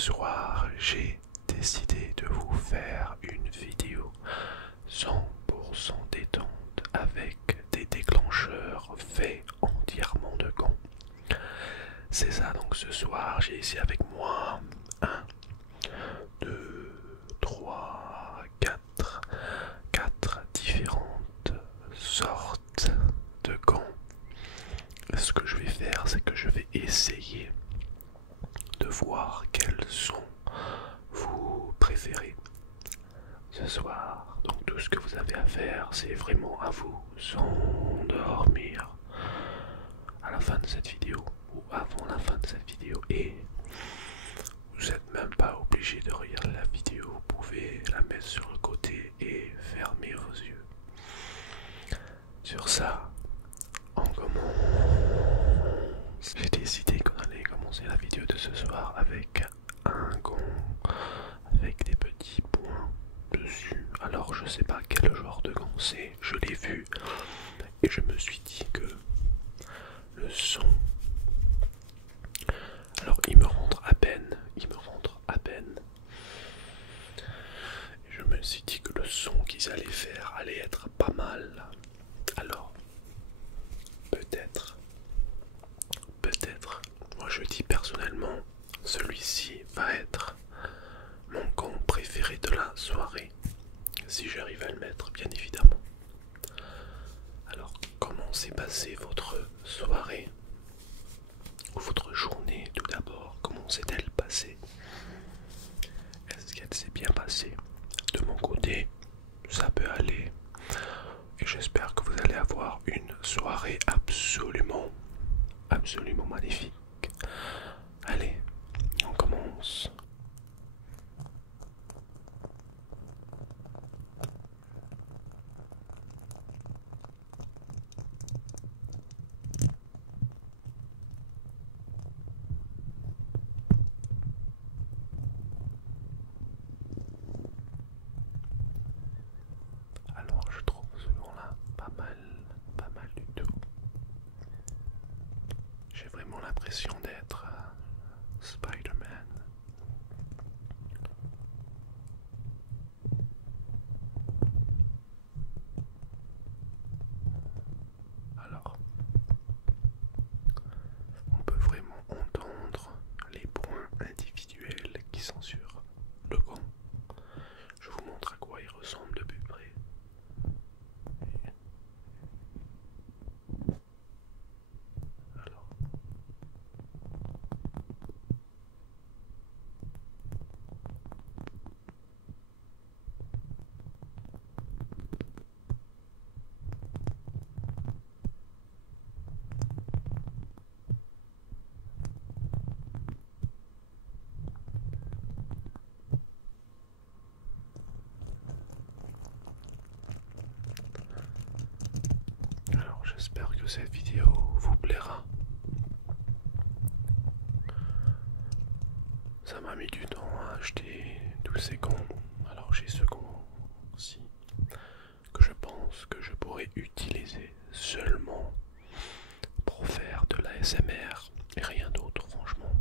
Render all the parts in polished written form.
soir, j'ai décidé de vous faire une vidéo 100% détente avec des déclencheurs faits entièrement de gants. C'est ça, donc ce soir, j'ai ici avec moi 1, 2, 3, 4 différentes sortes de gants. Ce que je vais faire, c'est que je vais essayer de voir quels sont vos préférés ce soir. Donc tout ce que vous avez à faire, c'est vraiment à vous s'endormir à la fin de cette vidéo ou avant la fin de cette vidéo, et vous n'êtes même pas obligé de regarder la vidéo, vous pouvez la mettre sur le côté et fermer vos yeux. Sur ça, on commence. J'ai décidé qu'on allait commencer la vidéo de ce soir avec un gant avec des petits points dessus. Alors je sais pas quel genre de gant c'est, je l'ai vu et je me suis dit que le son, alors il me rentre à peine. Je me suis dit que le son qu'ils allaient faire allait être pas mal. Alors peut-être, moi je dis personnellement, celui-ci va être mon gant préféré de la soirée, si j'arrive à le mettre, bien évidemment. Alors, comment s'est passée votre soirée ou votre journée tout d'abord? Comment s'est-elle passée? Est-ce qu'elle s'est bien passée? De mon côté, ça peut aller. Et j'espère que vous allez avoir une soirée absolument magnifique. Allez, on commence. Alors je trouve ce gant-là pas mal du tout. J'ai vraiment l'impression d'être Spider-Man. Alors, on peut vraiment entendre les points individuels qui sont sur le gant. Je vous montre à quoi il ressemble de plus près. Alors, j'espère que cette vidéo vous plaira. Ça m'a mis du temps à acheter tous ces gants. Alors j'ai ce gant-ci que je pense que je pourrais utiliser seulement pour faire de l'ASMR et rien d'autre, franchement.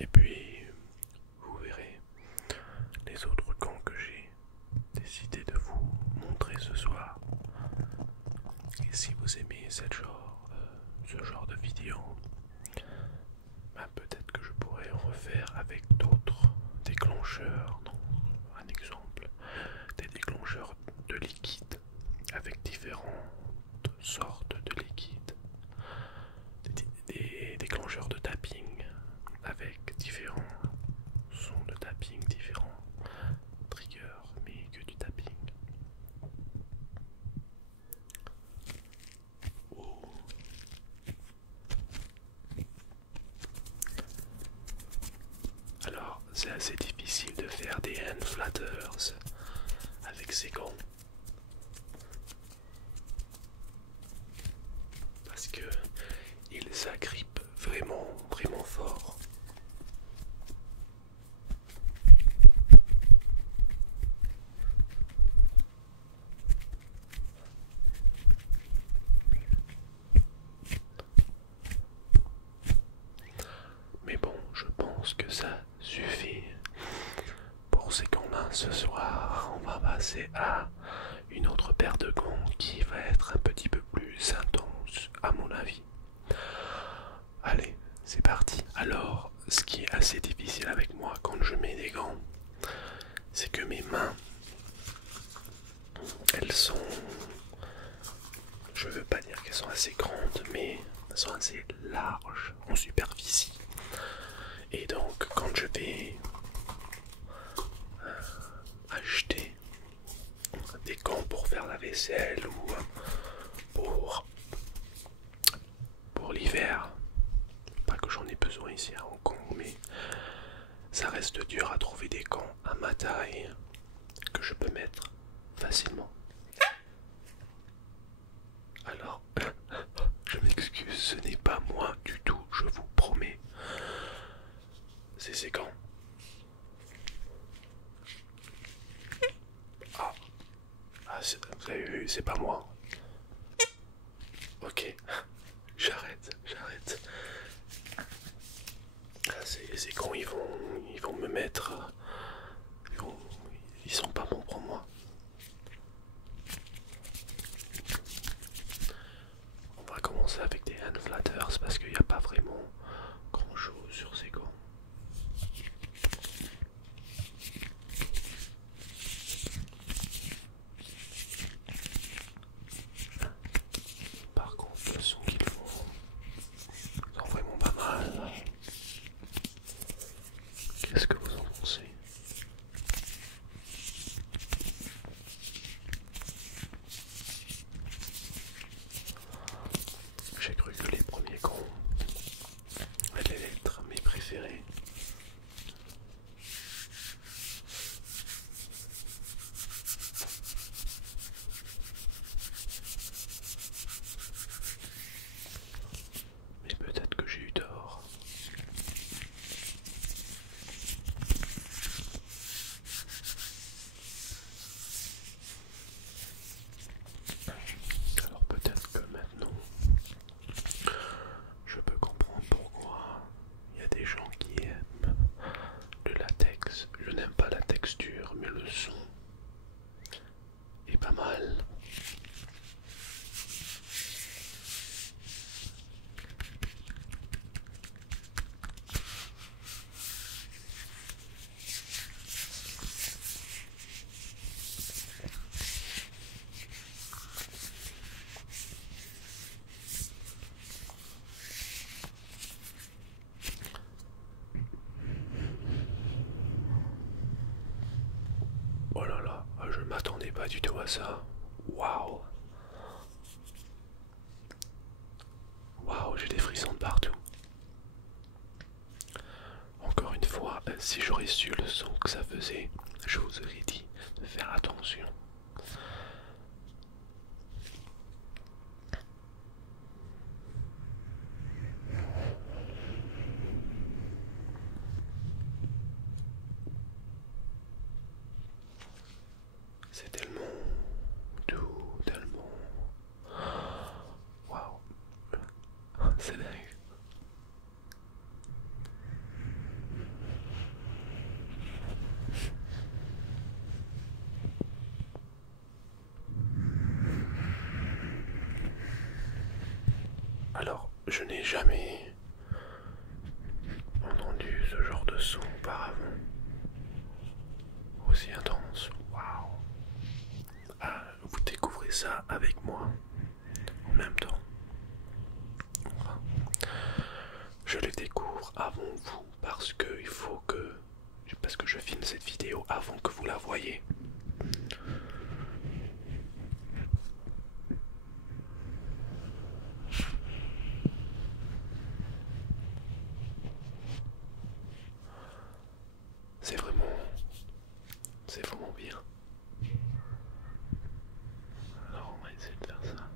Et puis, vous verrez les autres gants que j'ai décidé de vous montrer ce soir. Et si vous aimez ce genre de vidéo, peut-être que je pourrais en refaire avec d'autres déclencheurs. Non, un exemple, des déclencheurs de liquide avec différentes sortes de liquide, des déclencheurs de tapping avec différents sons de tapping, différents triggers, mais que du tapping. Oh. Alors, c'est assez difficile de faire des hand flatters avec ces gants, parce que ils s'agrippent vraiment fort. passer à une autre paire de gants qui va être un petit peu plus intense à mon avis. Allez, c'est parti. Alors, ce qui est assez difficile avec moi quand je mets des gants, c'est que mes mains, elles sont, je veux pas dire qu'elles sont assez grandes, mais elles sont assez larges en superficie. Et donc, quand je vais acheter des gants pour faire la vaisselle ou pour l'hiver, pas que j'en ai besoin ici à Hong Kong, mais ça reste dur à trouver des gants à ma taille que je peux mettre facilement. Alors, je m'excuse, ce n'est pas moi du tout, je vous promets. C'est ces gants. Ah, vous avez vu, c'est pas moi. Ok, j'arrête. Ces cons, ils vont me mettre. Ils sont pas bons pour moi. On va commencer avec des hand flatters parce qu'il n'y a pas vraiment grand chose sur ces gants. Par contre, le son qu'ils font sont vraiment pas mal. Qu'est-ce que vous en pensez? J'ai cru que les premiers gants allaient être mes préférés. Mais peut-être que j'ai eu tort. Alors peut-être que maintenant je peux comprendre pourquoi il y a des gens qui aiment le latex. Je n'aime pas la texture, mais le son est pas mal. Oh là là, je m'attendais pas du tout à ça. Waouh! Waouh, j'ai des frissons de partout. Encore une fois, si j'aurais su le son que ça faisait, je vous aurais dit de faire attention. C'est tellement doux, tellement... Waouh! C'est dingue. Alors, je n'ai jamais entendu ce genre de son auparavant. Aussi intense. Waouh! Ah, vous découvrez ça avec moi en même temps. Enfin, je le découvre avant vous parce que il faut que... Parce que je filme cette vidéo avant que vous la voyez. C'est vraiment bien. Alors on va essayer de faire ça.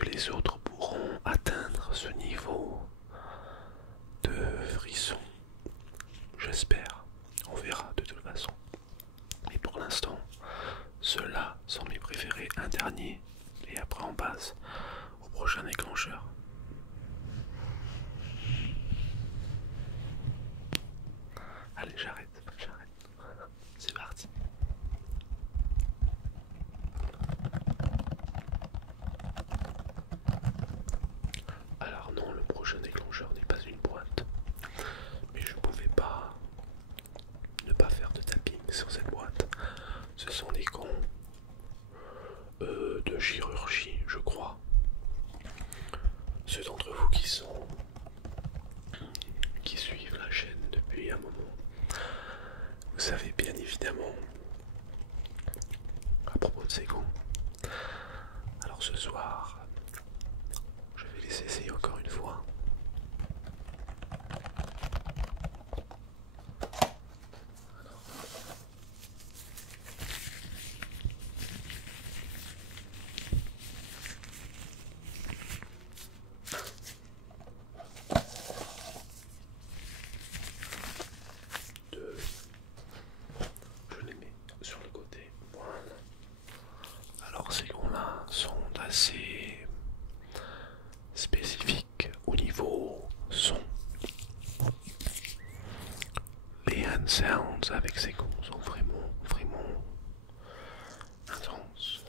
que les autres pourront atteindre ce niveau de frisson. J'espère. On verra de toute façon. Et pour l'instant, ceux-là sont mes préférés. Un dernier. Et après on passe au prochain déclencheur. Allez, j'arrête. C'est parti. Alors non, le prochain déclencheur n'est pas une boîte. Mais je ne pouvais pas ne pas faire de tapping sur cette boîte. Ce sont des gants de chirurgie, je crois. Ceux d'entre vous qui suivent la chaîne depuis un moment, vous savez bien évidemment à propos de ces gants. Alors ce soir, je vais les essayer encore une fois. Je les mets sur le côté. Voilà. Alors ces gants-là sont assez spécifiques au niveau son. Les hand sounds avec ces gants sont vraiment intenses.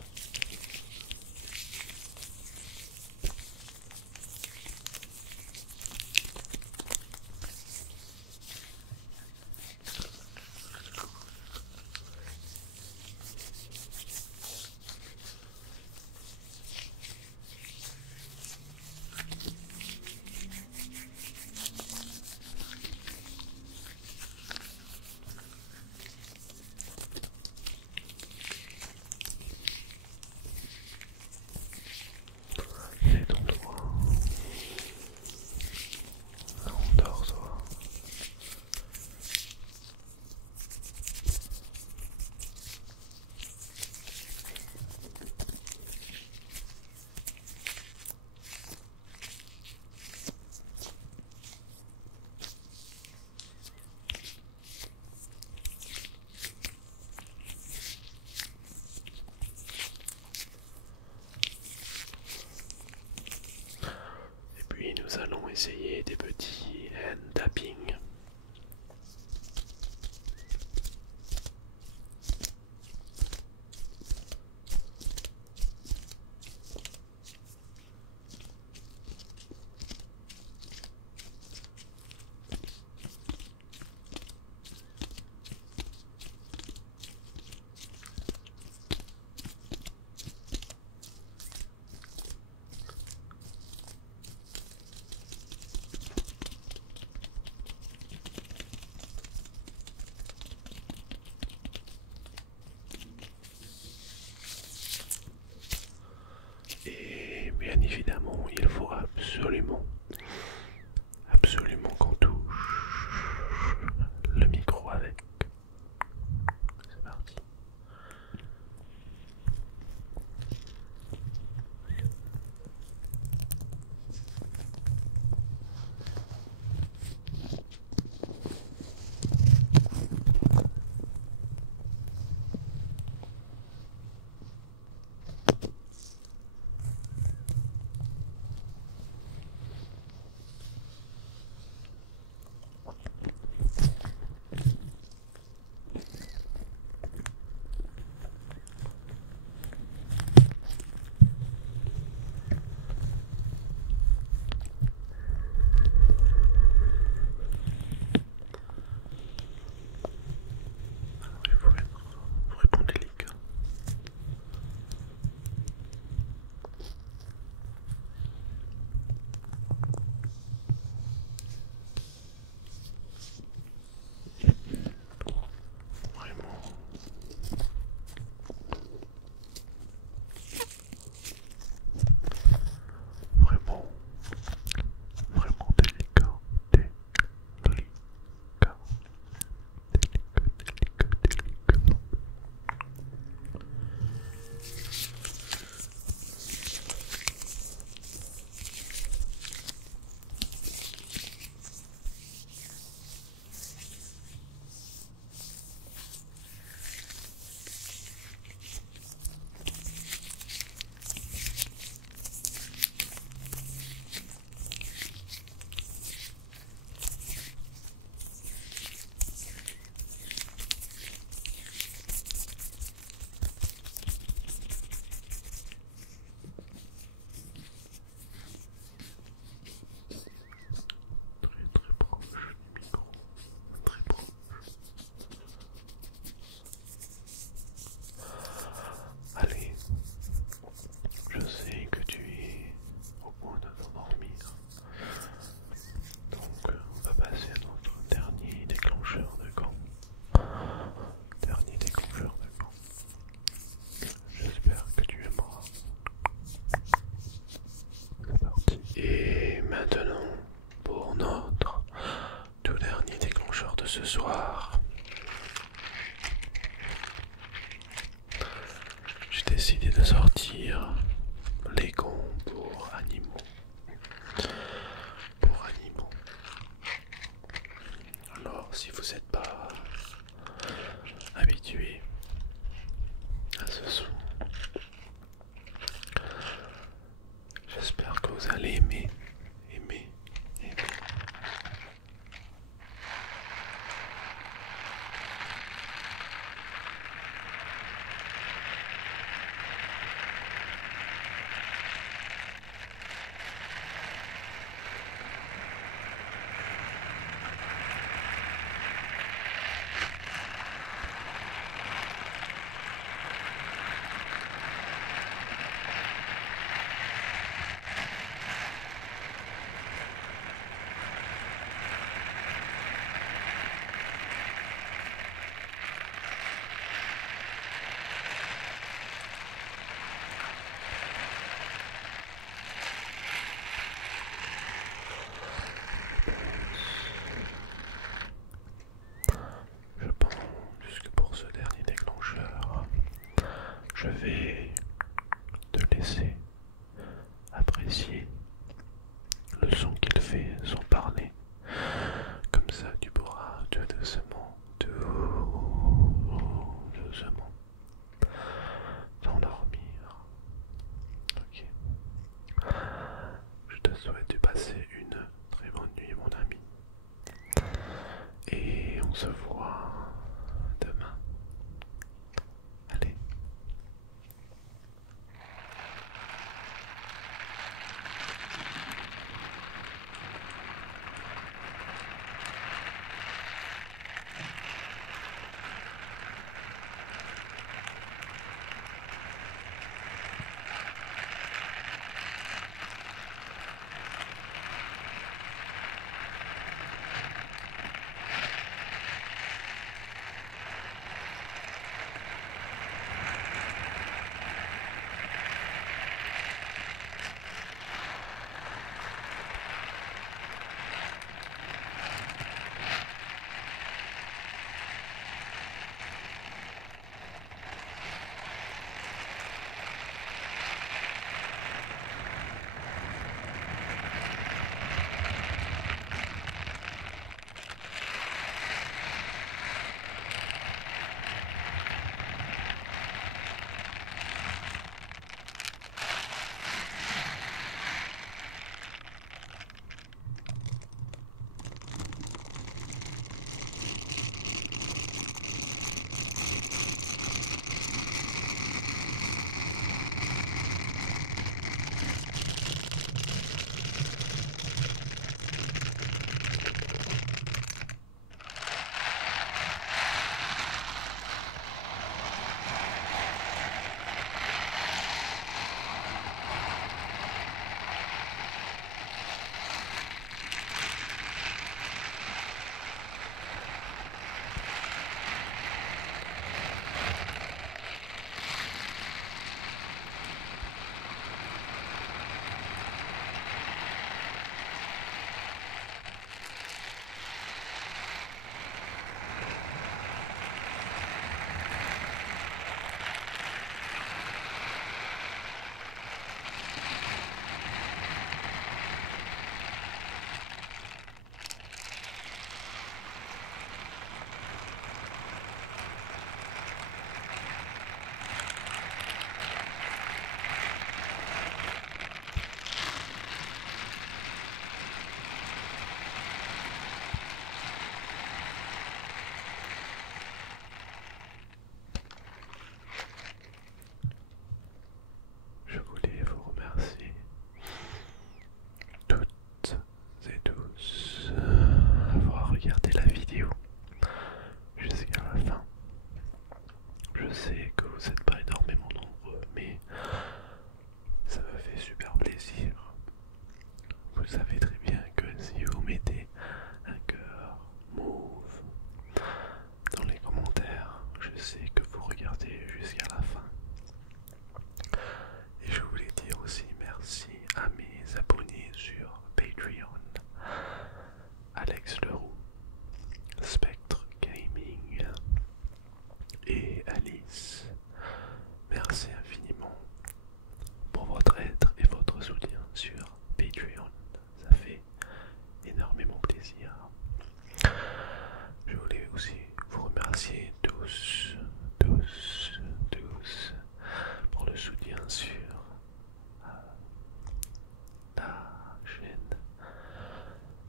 Détends-toi. Endors-toi. Et puis nous allons essayer des petits hand tapping. se voit demain. Allez.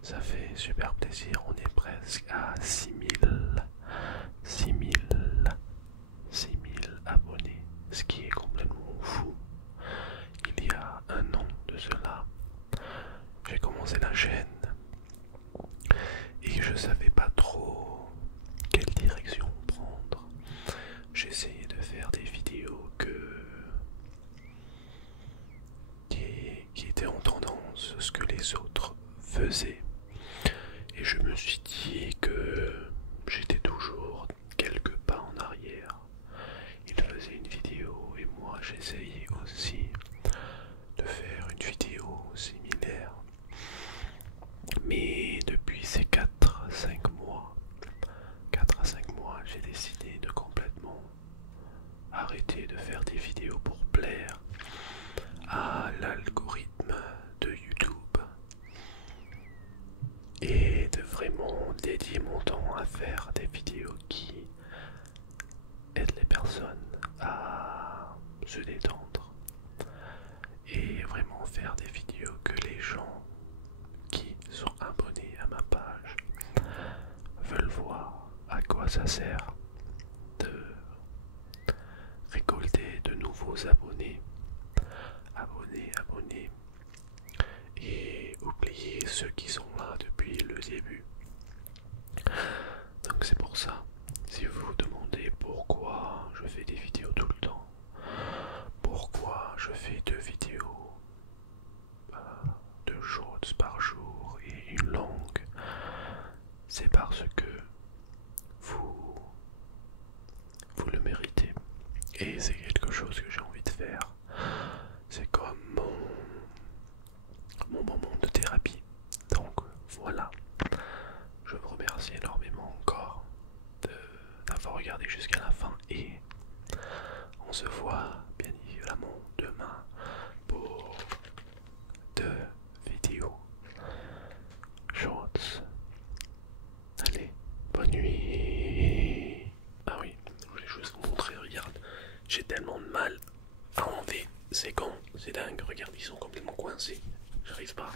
Ça fait super plaisir, on est presque à 6000 abonnés, ce qui est complètement fou. Il y a un an de cela, j'ai commencé la chaîne et je savais pas trop quelle direction prendre. J'essayais de faire des vidéos qui étaient en tendance, ce que les autres faisaient. Et je me suis dit que j'étais toujours quelques pas en arrière. Il faisait une vidéo et moi j'essayais aussi de faire une vidéo similaire. Mais depuis ces 4 à 5 mois, j'ai décidé de complètement arrêter de faire des vidéos pour plaire à l'algorithme de YouTube. ça sert de récolter de nouveaux abonnés, abonnés, et oublier ceux qui sont là depuis le début. Donc c'est pour ça, si vous vous demandez pourquoi je fais des vidéos tout le temps, pourquoi je fais 2 vidéos, 2 shorts par jour et une longue, c'est parce que vous le méritez. Et c'est quelque chose que j'ai envie de faire. C'est comme mon moment de thérapie. Donc voilà. Je vous remercie énormément encore d'avoir regardé jusqu'à la fin. Et on se voit bien évidemment demain pour 2 vidéos shorts. Allez, bonne nuit. Ah oui, je voulais juste vous montrer, regarde. J'ai tellement de mal à enlever ces gants, c'est dingue, regarde, ils sont complètement coincés. J'arrive pas.